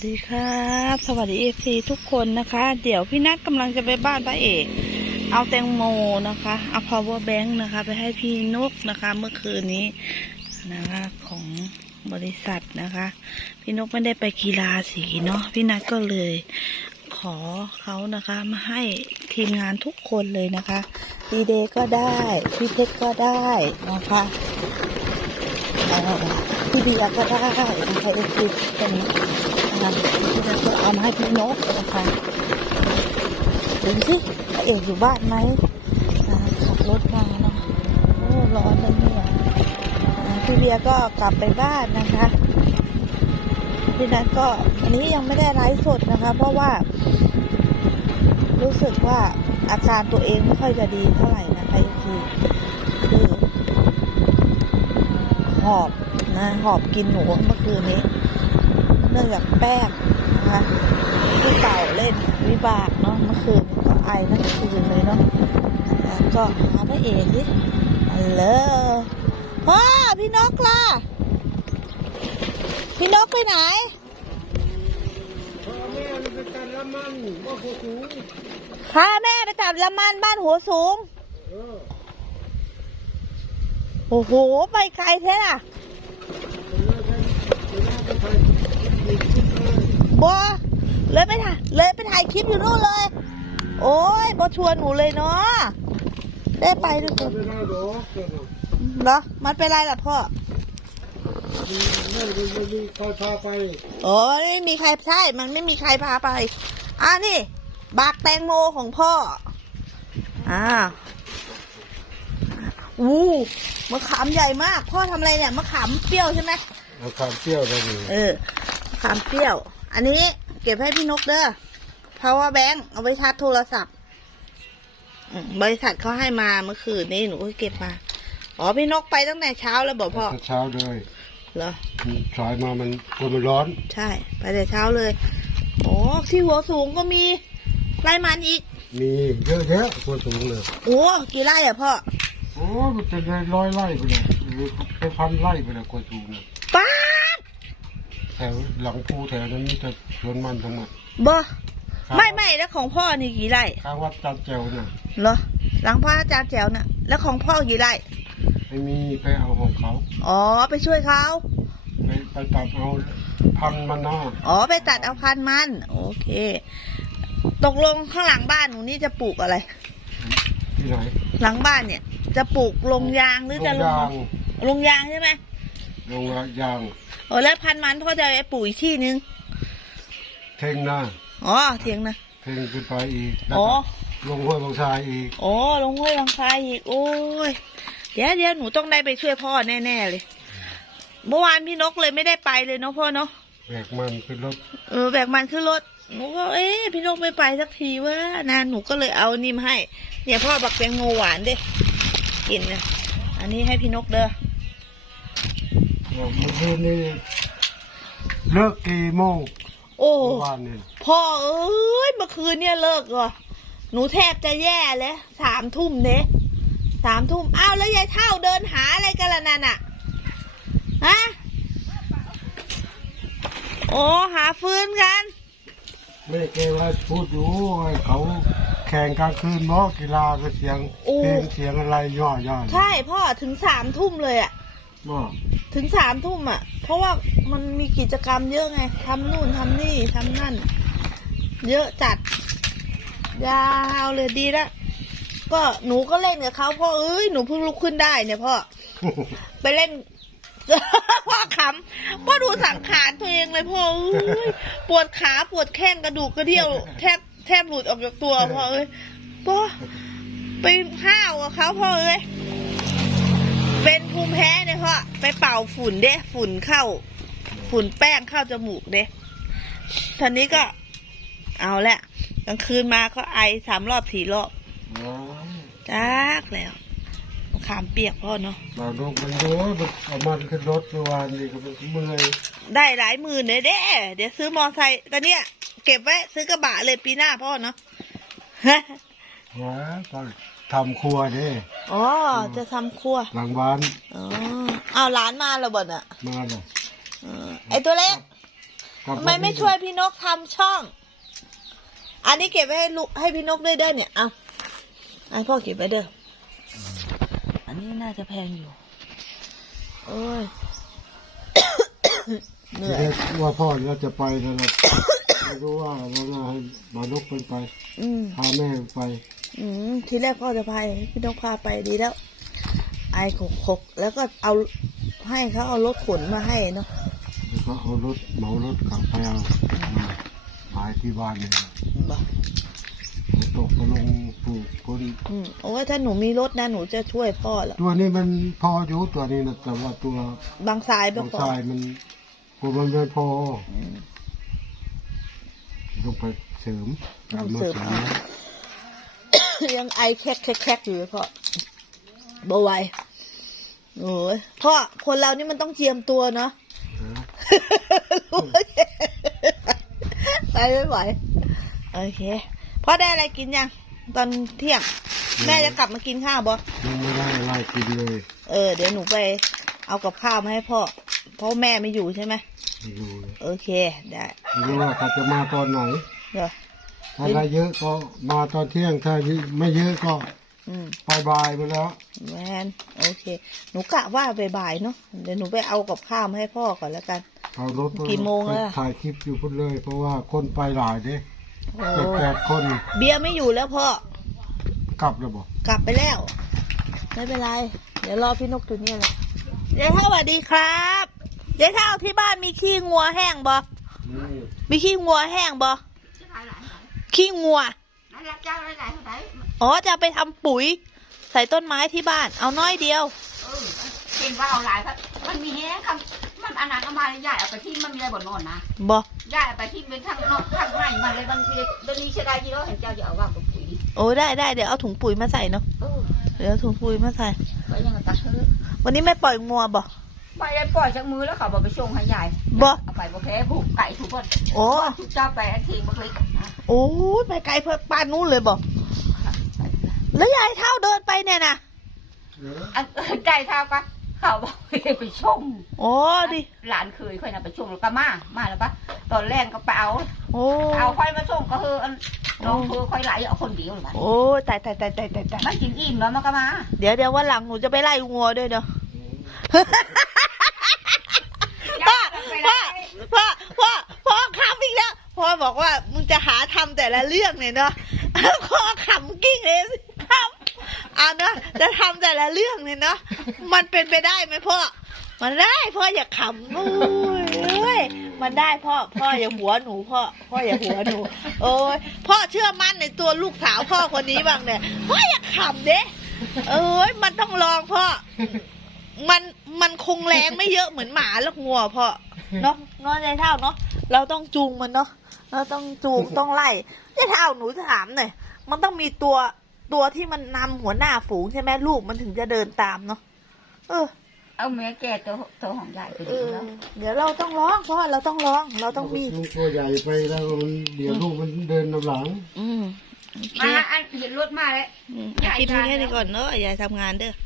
สดีครับสวัสดีเอฟซีทุกคนนะคะ เดี๋ยวพี่นัทกำลังจะไปบ้านพระเอก เอาแตงโมนะคะเอา power bank นะคะ ไปให้พี่นกนะคะ เมื่อคืนนี้นะคะของบริษัทนะคะ พี่นกไม่ได้ไปกีฬาสีเนาะพี่นัทก็เลยขอเขานะคะ มาให้ทีมงานทุกคนเลยนะคะดีเดย์ก็ได้พี่เพชรก็ได้นะคะพี่เบียก็ได้นะคะเอฟซีเป็น นะคะพี่นัทก็เอามาให้พี่นกนะคะดูสิเอกอยู่บ้านไหมขับรถมาเนาะโอ้ร้อนเลยเนี่ยพี่เบียก็กลับไปบ้านนะคะพี่นัทก็อันนี้ยังไม่ได้ไลฟ์สดนะคะ เพราะว่า รู้สึกว่าอาการตัวเองไม่ค่อยจะดีเท่าไหร่นะคะคือคือหอบนะหอบกินหนูเมื่อคืนนี้ เนื่องจากแป้งนะคะที่เต่าเล่นวิบากเนาะเมื่อคืนก็ไอทั้งคืนเลยเนาะก็หาพระเอกสิฮัลโหลพ่อพี่นกล่ะ พี่นกไปไหนพ่อแม่มันเป็นการละมันว่าโคสูงพาแม่ไปจับละมันบ้านหัวสูง โอ้โห ไปไกลแท้ล่ะ บอเลยไปถ่ายเลยไปถ่ายคลิปอยู่นู่นเลย โอ้ยบอชวนหนูเลยเนาะได้ไปด้วยกันไม่ได้หรอกเกิดเหรอมันเป็นไรล่ะพ่อไม่ไม่ไม่มีใครพาไปโอ้ยไม่มีใครใช่ มันไม่มีใครพาไปอ่านี่บากแตงโมของพ่ออ่าอู้มะขามใหญ่มาก พ่อทำอะไรเนี่ยมะขามเปรี้ยวใช่ไหมเอาความเปรี้ยวไปเลยเออมะขามเปรี้ยว อันนี้เก็บให้พี่นกเด้อ power bank เอาไว้ชาร์จโทรศัพท์อืมบริษัทเขาให้มาเมื่อคืนนี้หนูก็เก็บมา อ๋อพี่นกไปตั้งแต่เช้าแล้วบอกพ่อแต่เช้าเลยเหรอสายมามันกลัวมันร้อน ใช่ ไปแต่เช้าเลยโอ้ที่หัวสูงก็มีไร่มันอีก มีเยอะแยะกลัวสูงเลยโอ้กี่ไร่อะพ่อโอ้มันจะได้ร้อยไร่ไปเลยหรือเป็นพันไร่ไปเลยกลัวสูงเลยป้าด แถวหลังภูแถวนั้นมีแต่สวนมันทั้งหมดบ่ไม่ไม่แล้วของพ่อนี่กี่ไร่ข้างวัดจันเจียวน่ะเหรอหลังพ่ออาจารย์แจ๋วน่ะ แล้วของพ่อกี่ไร่ไม่มีไปเอาของเขาอ๋อไปช่วยเขาไปไปตัดเอาพันมันนอกอ๋อไปตัดเอาพันธุ์มัน โอเค ตกลงข้างหลังบ้านหนูนี่จะปลูกอะไร ที่ไหนหลังบ้านเนี่ย จะปลูกลงยางหรือจะลลงงยางลงยางใช่ไหม ลงยางโอ้แล้วพันธุ์มันพ่อจะไปปลูกอีกที่นึงเท่งหน้าอ๋อเถียงนะเท่งขึ้นไปอีกแล้วอ๋อก็ลงห้วยบางทรายอีกโอ้ลงห้วยลงทรายอีกโอ้ยเดี๋ยวเดี๋ยวหนูต้องได้ไปช่วยพ่อแน่ๆเลย เมื่อวานพี่นกเลยไม่ได้ไปเลยเนาะพ่อเนาะแบกมันขึ้นรถเออแบกมันขึ้นรถหนูก็เอ๊ะพี่นกไม่ไปสักทีว่านะหนูก็เลยเอานี่มาให้เนี่ยพ่อบักแตงโมหวานดิกินนะอันนี้ให้พี่นกเด้อ เมื่อคืนนี้เลิกกี่โมงโอ้เมื่อวานนี่พ่อเอ้ยเมื่อคืนเนี่ยเลิกเหรอหนูแทบจะแย่เลยสามทุ่มเนะสามทุ่มอ้าวแล้วยายเท่าเดินหาอะไรกันล่ะนั่นอะฮะโอ้หาฟืนกันไม่เกว่าพูดอยู่ให้เขาแข่งกลางคืนเนาะกีฬาก็เสียงโอ้ เพลงเสียงอะไรย่อย่อใช่พ่อถึงสามทุ่มเลยอะบ่ ถึงสามทุ่มอะ เพราะว่ามันมีกิจกรรมเยอะไงทำนู่นทำนี่ทำนั่น เยอะจัด ยาวเลยดีละก็หนูก็เล่นกับเขาพ่อเอ้ยหนูเพิ่งลุกขึ้นได้เนี่ยพ่อไปเล่น พ่อขำพ่อดูสังขารตัวเองเลยพ่อเอ้ยปวดขาปวดแข้งกระดูกกระเดี่ยว แทบแทบหลุดออกจากตัวพ่อเอ้ยพ่อไปห้าวกับเขาพ่อเอ้ย เป็นภูมิแพ้เนี่ยพ่อไปเป่าฝุ่นเด้ฝุ่นเข้า ฝุ่นแป้งเข้าจมูกเด้ทีนี้ก็เอาแหละกลางคืนมาก็ไอสามรอบสี่รอบอ๋อจากแล้วมะขามเปียกพ่อเนาะเราลูกมันเยอะมันเอามันขึ้นรถเมื่อวานนี่ก็เป็นเมื่อยได้หลายหมื่นเลยเด้ เดี๋ยวซื้อมอไซค์ตอนเนี้ยเก็บไว้ซื้อกระบะเลยปีหน้าพ่อเนาะว้าก็ ทำครัวเด้อ๋อจะทำครัว หลังบ้านอ๋ออ้าวร้านมาแล้วบ่น่ะมาเลยเออไอตัวเล็กกกลับทำไมไม่ช่วยพี่นกทำช่อง อันนี้เก็บไว้ให้ลูกให้พี่นกด้วยเด้อเนี่ย เอาอันพ่อเก็บไว้เด้อ อันนี้น่าจะแพงอยู่ โอ้ย เหนื่อยทีแรกว่าพ่อเราจะไปแล้วเราไม่รู้ว่าเราจะให้บานกเป็นไปอืม พาแม่ไป อืมทีแรกพ่อจะพาพี่นกพาไปดีแล้ว ไอขกขกๆแล้วก็เอาให้เขาเอารถขนมาให้เนาะแล้วก็เอารถเหมารถกลับไปเอามาหายที่บ้านเลยบอกตกก็ลงปลูกคนอืมโอ้ยถ้าหนูมีรถนะหนูจะช่วยพ่อแล้วตัวนี้มันพออยู่ตัวนี้นะแต่ว่าตัวบางสายไปทางก่อซ้านยมันกลัวมันไม่พออืมต้องไปเสริมต้องมาเสริมเสริม ยังไอแคกแคกแคกอยู่เลยพ่อบ่ไหวโอ้ยพ่อคนเรานี่มันต้องเจียมตัวเนาะนะไปไม่ไหวโอเคพ่อได้อะไรกินยัง ตอนเที่ยง แม่จะกลับมากินข้าวบ่ยังไม่ได้อะไรกินเลย เออ เดี๋ยวหนูไป เอากับข้าวมาให้พ่อเพราะแม่ไม่อยู่ใช่ไหมไม่รู้เลยโอเคได้ไม่รู้ว่าเขาจะมาตอนไหนเดี๋ยว ถ้าได้เยอะก็มาตอนเที่ยงถ้าไม่เยอะก็อืมไปบ่ายไปแล้วแมนโอเค หนูกะว่าบ่ายๆเนาะเดี๋ยวหนูไปเอากับข้าวมาให้พ่อก่อนแล้วกันเอารถกี่โมงแล้วถ่ายคลิปอยู่พุ่นเลย เพราะว่าคนไปหลายเด้โอ้เจ็ดแปดคน เบียร์ไม่อยู่แล้วพ่อกลับแล้วบอกกลับไปแล้ว ไม่เป็นไร เดี๋ยวรอพี่นกอยู่เนี่ยแหละยายเท่าสวัสดีครับยายเท่าที่บ้านมีขี้งัวแห้งบ่นี่มีขี้งัวแห้งบ่ ขี้งัวนั่นรับจ้างได้หลายเท่าไหร่อ๋อจะเอาไปทำปุ๋ย ใส่ต้นไม้ที่บ้าน เอาน้อยเดียว เออเห็นว่าเอาหลายครับมันมีแห้งคำมันอันนั้นเอามาใหญ่เอาไปที่มันมีอะไรบ่นอนนะบ่ใหญ่เอาไปที่เป็นข้างนอกข้างในมันเลยบางทีเดี๋ยวนี้เสียดายยี่ห้อเห็นเจ้าจะเอาว่ากับปุ๋ยโอ้ได้ได้เดี๋ยวเอาถุงปุ๋ยมาใส่เนาะ เออเดี๋ยวเอาถุงปุ๋ยมาใส่ ไปยังไงตาเธอวันนี้ไม่ปล่อยงัวบ่ ไปได้ปล่อยจากมือแล้วเขาบอกไปชงให้ใหญ่บ่เอาไปบ่แพ้ผูกไก่ถูกบ่โอ้ถูกเจ้าไปอันทีบักเล็กนะโอ้ยไปไกลเพื่อป้านนู้นเลยบ่แล้วยายเท่าเดินไปเนี่ยนะอันใจเท่าก็เขาบอกให้ไปชงโอ้ดิหลานเคยค่อยน่ะไปชงแล้วก็มามาแล้วปะตอนแรกก็ไปเอาโอ้เอาค่อยมาส่งก็คืออันน้องคือค่อยไหลเอาคนเดียวเลยโอ้ตายตายตายตายตายตายมันกินอิ่มแล้วมันก็มา เดี๋ยวเดี๋ยววันหลังหนูจะไปไล่งัวด้วยเนาะ พ่อพ่อพ่อพ่อพ่อขำอีกแล้ว พ่อบอกว่ามึงจะหาทำแต่ละเรื่องเนี่ยเนาะพ่อขำกิ้งเลยขำเอาเนาะจะทำแต่ละเรื่องเนี่ยเนาะมันเป็นไปได้ไหมพ่อมันได้พ่ออย่าขำโอ้ยเอ้ยมันได้พ่อพ่ออย่าหัวหนูพ่อพ่ออย่าหัวหนู โอ้ยพ่อเชื่อมั่นในตัวลูกสาวพ่อคนนี้บ้างเนี่ยพ่ออย่าขำเด้เอ้ยมันต้องลองพ่อมันมันคงแรงไม่เยอะเหมือนหมาแล้วงัวพ่อเนาะนาะยายเท่าเนาะเราต้องจูงมันเนาะ เราต้องจูงต้องไล่ยายเท่าหนูจะถามหน่อยมันต้องมีตัวตัวที่มันนำหัวหน้าฝูงใช่ไหมลูกมันถึงจะเดินตามเนาะเออเอาเมียแก่ตัวตัวของใหญ่ไปเอดูอแล้วเดี๋ยวเราต้องร้องเพราะเราต้องร้อง เราต้องมี ลูกตัวใหญ่ไปแล้วมันเดี๋ยวลูกมันเดินนำหลัง อืมโอเคมาอันเห็นรถมาแล้ว อืมอะคลิปนี้แค่นี้ก่อนเนาะยายทำงานเด้อ